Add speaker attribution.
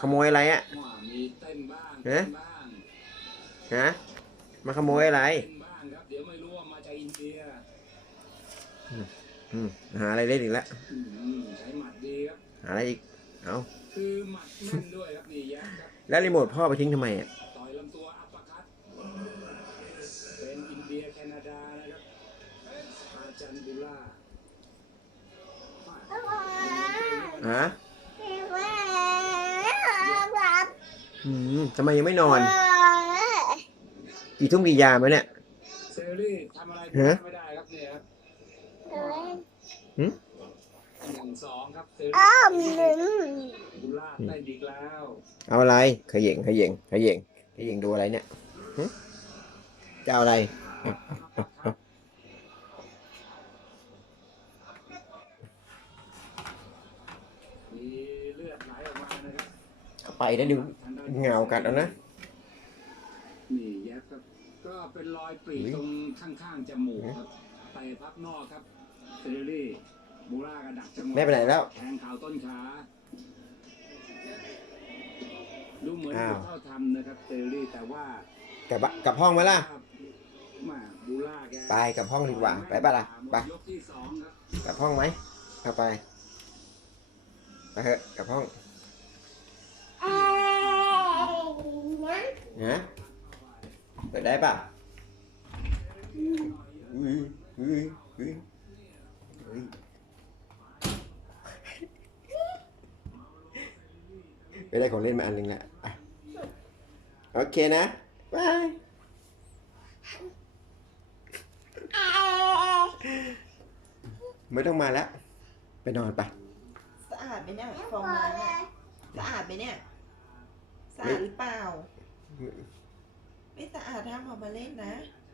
Speaker 1: ขโมยอะไรอ่ะ
Speaker 2: มีเต้นบ้าง
Speaker 1: ฮะฮะมาขโมยอะไร
Speaker 2: เต้นบ้างครับเดี๋ยวไม่รู้ว่ามาจากอินเดีย
Speaker 1: อืมหาอะไรเล่นอีกแล้ว
Speaker 2: ใช้หมัดดีครับ
Speaker 1: หาอะไรอีกเอา
Speaker 2: คือหมัดแม่นด้วยครับนี่แย้มครับ
Speaker 1: แล้วรีโมทพ่อไปทิ้งทำไมอ่ะ
Speaker 2: ต่อยลำตัวอัปเปอร์คัตเป็นอินเดียแคนาดานะครับอาจันบุล่า
Speaker 1: ฮะทำไมยังไม่นอนกี่ทุ่มกี่ยามแล้วเนี่ย
Speaker 2: เซรี่ทำอะไรไม่ได้ครับเนี่ยครับ1-2ครับเซรี่บุล่าได้ดีแล้ว
Speaker 1: เอาอะไรขย่งขย่งขย่งขย่งดูอะไรเนี่ยจะเอาอะไร
Speaker 2: มีเลือดไหลออกมานะครับ
Speaker 1: เข้าไปนะดูเงากัดเอานะ
Speaker 2: นี่แยบครับก็เป็นรอยปรีตรงข้างๆจมูกครับไปพับนอกครับเซรี่บูร่ากระดักจังหวะ
Speaker 1: ไม่ไปไหนแล้ว
Speaker 2: แทงเข่าต้นขาดูเหมือนจะเข้าทำนะครับเซรี่แต่ว่าก
Speaker 1: ลับห้องไหมล่ะ
Speaker 2: มาบูร่าแก
Speaker 1: ไปกลับห้องดีกว่าไปป่ะล่ะไป
Speaker 2: ยกที่2ครับ
Speaker 1: กลับห้องไหมเข้าไปไปเถอะกลับห้องฮะเปิดได้ป่ะไปได้ของเล่นมาอันหนึ่งแหละโอเคนะบายไม่ต้องมาแล้วไปนอนไป
Speaker 3: สะอาดไหมเนี่ยฟองน้ำสะอาดไหมเนี่ยสะอาดหรือเปล่าไม่สะอาดห้ามเอามาเล่นนะ